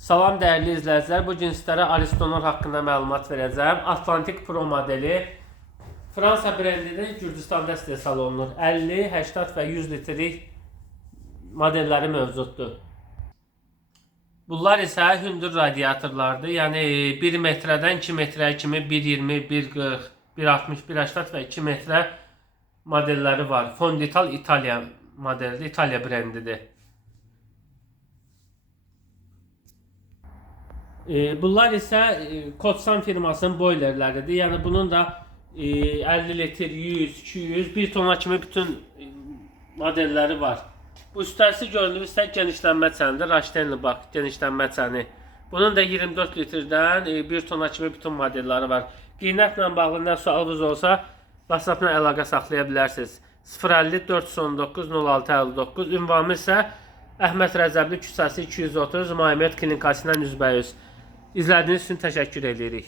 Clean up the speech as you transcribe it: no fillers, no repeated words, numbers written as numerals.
Salam dəyərli izləyicilər, bu gün sizlərə Aristonor haqqında məlumat verəcəm. Atlantik Pro modeli Fransa brendidir, Gürcüstanda istehsal olunur. 50, 80 və 100 litrik modelləri mövcuddur. Bunlar isə hündür radiatorlardır. Yəni 1 metrədən 2 metrəyə kimi 1.20, 1.40, 1.60, 1.80 və 2 metrə modelləri var. Fondital İtalya modelidir, İtalya brendidir. Bunlar isə Kotsan firmasının boilerləridir. Yəni bunun da 50 litr, 100, 200, 1 tona kimi bütün modelləri var. Bu üstərsi görünür isə genişlənmə çənidir. Raştenli bax, genişlənmə çəni. Bunun da 24 litrdən 1 tona kimi bütün modelləri var. Qiymətlə bağlı nə sualınız olsa WhatsApp-la əlaqə saxlaya bilərsiniz. 050 419 0659. Ünvanı isə Əhməd Rəcəbli küçəsi 230, Maymiyot klinikasından üzbəyüz. İzlədiyiniz üçün təşəkkür edirik.